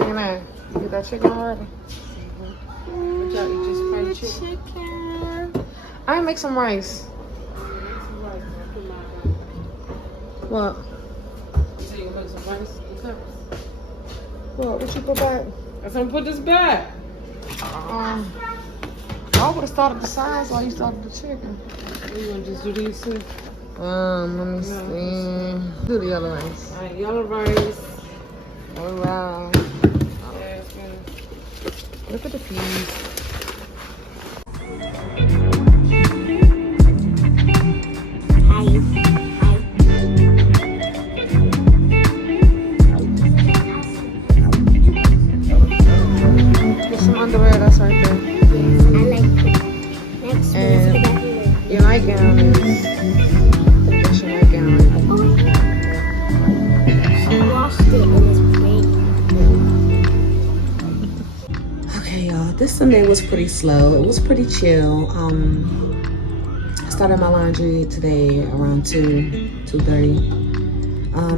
chicken at? You get that chicken already? What y'all eat, just fried chicken? Chicken. I make some rice. What? So you gonna make some rice and cups? What you put back? I'm gonna put this back. I would have started the sides while you started the chicken. You gonna just do these two? Let me see. Do the yellow rice. Alright, yellow rice. All right. Yeah, it's good. Look at the peas. Get some underwear, that's right there. I like it. Next, And your nightgown is, I think that's your nightgown. she washed it and it's pretty. Okay, y'all, this Sunday was pretty slow. It was pretty chill. I started my laundry today around 2:30.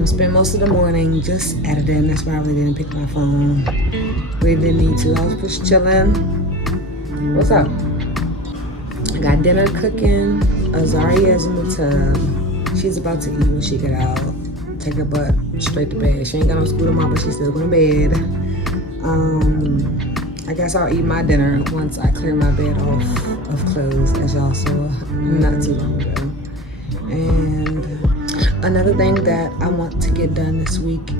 Spent most of the morning just editing. That's why I really didn't pick my phone. Really didn't need to. I was just chilling. What's up? I got dinner cooking. Azaria is in the tub. She's about to eat when she get out. Take her butt straight to bed. She ain't got no school tomorrow, but she's still going to bed. I guess I'll eat my dinner once I clear my bed off of clothes, as y'all saw not too long ago. And another thing that I want to get done this week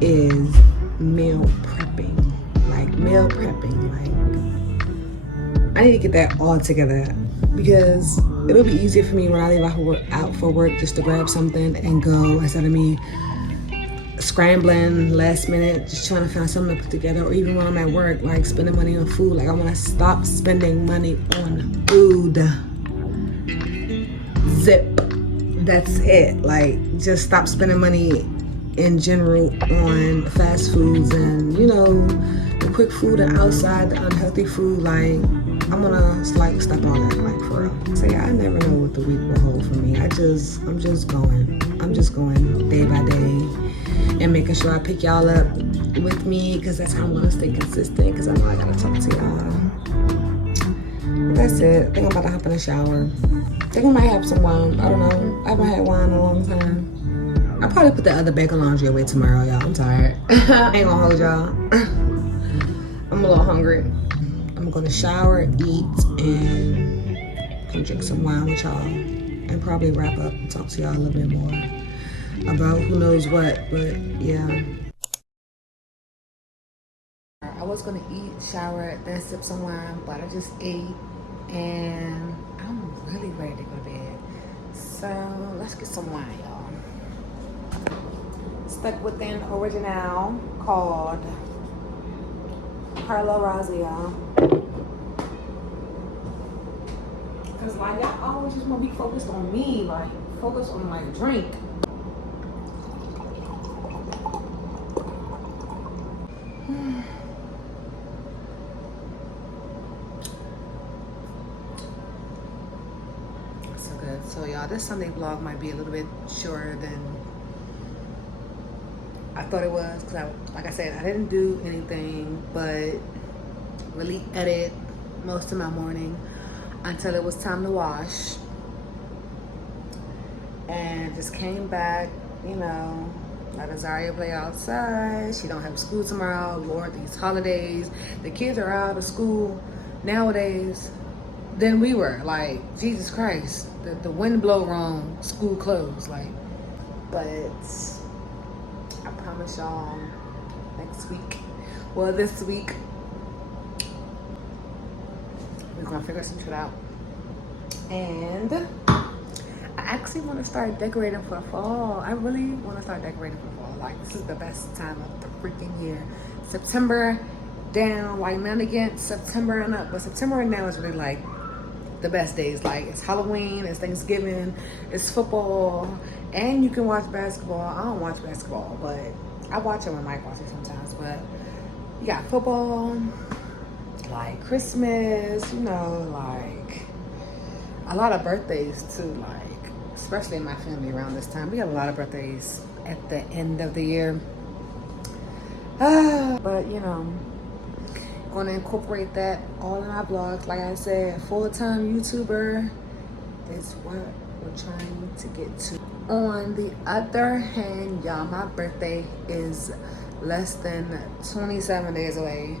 is meal prepping. Like meal prepping. Like I need to get that all together because it'll be easier for me when I leave out for work just to grab something and go instead of me scrambling last minute, just trying to find something to put together, or even when I'm at work, like spending money on food. Like I want to stop spending money on food. Zip. That's it. Like just stop spending money in general on fast foods and, you know, the quick food and outside, the unhealthy food. Like I'm gonna like stop all that, like for real. So yeah, I never know what the week will hold for me. I'm just going day by day and making sure I pick y'all up with me, because that's how I'm gonna stay consistent, because I know I gotta talk to y'all. That's it. I think I'm about to hop in the shower. I think I might have some wine. I don't know. I haven't had wine in a long time. I'll probably put the other bag of laundry away tomorrow, y'all. I'm tired. I ain't gonna hold y'all. I'm a little hungry. I'm gonna shower, eat, and come drink some wine with y'all, and probably wrap up and talk to y'all a little bit more about who knows what, but yeah. I was gonna eat, shower, then sip some wine, but I just ate, and I'm really ready to go to bed. So let's get some wine, y'all. Stuck with an original called Carlo Razia. Cause like y'all always just want to be focused on me, like focus on my drink. So good. So y'all, this Sunday vlog might be a little bit shorter than I thought it was, because like I said, I didn't do anything but really edit most of my morning until it was time to wash, and just came back, you know, let Azaria play outside. She don't have school tomorrow. Lord, these holidays, the kids are out of school nowadays than we were. Like, Jesus Christ, the wind blow wrong, school closed. Like, but I promise y'all next week, well, this week, we're gonna figure some shit out. And I actually want to start decorating for fall. I really want to start decorating for fall. Like, this is the best time of the freaking year. September down, like not against September and up, but September and now is really like the best days. Like, it's Halloween, it's Thanksgiving, it's football, and you can watch basketball. I don't watch basketball, but I watch it when Mike watches it sometimes. But you got football, like Christmas, you know, like a lot of birthdays too, like especially in my family around this time. We have a lot of birthdays at the end of the year. But but you know, gonna incorporate that all in my vlogs. Like I said, full-time YouTuber is what we're trying to get to. On the other hand, y'all, my birthday is less than 27 days away.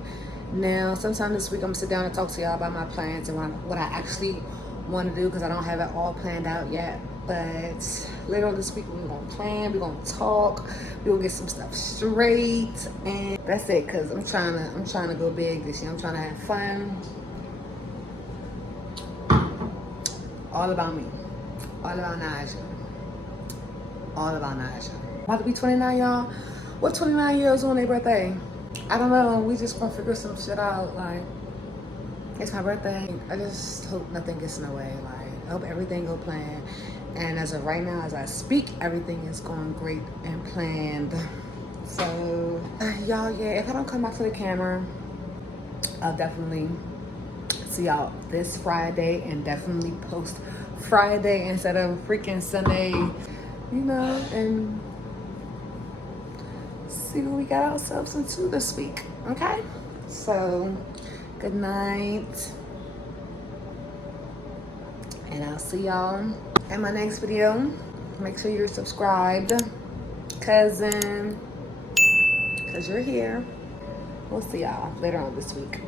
Now, sometime this week, I'm gonna sit down and talk to y'all about my plans and what I actually want to do, because I don't have it all planned out yet. But later on this week, we're gonna plan, we're gonna talk, we're gonna get some stuff straight, and that's it. Cause I'm trying to go big this year. I'm trying to have fun. All about me. All about Nyjah. All about Nyjah. About to be 29, y'all. What 29 years on their birthday? I don't know. We just gonna figure some shit out. Like, it's my birthday. I just hope nothing gets in the way. Like, I hope everything go planned. And as of right now, as I speak, everything is going great and planned. So, y'all, yeah, if I don't come back to the camera, I'll definitely see y'all this Friday, and definitely post Friday instead of freaking Sunday, you know, and see what we got ourselves into this week. Okay, so good night, and I'll see y'all in my next video. Make sure you're subscribed, cousin, because you're here. We'll see y'all later on this week.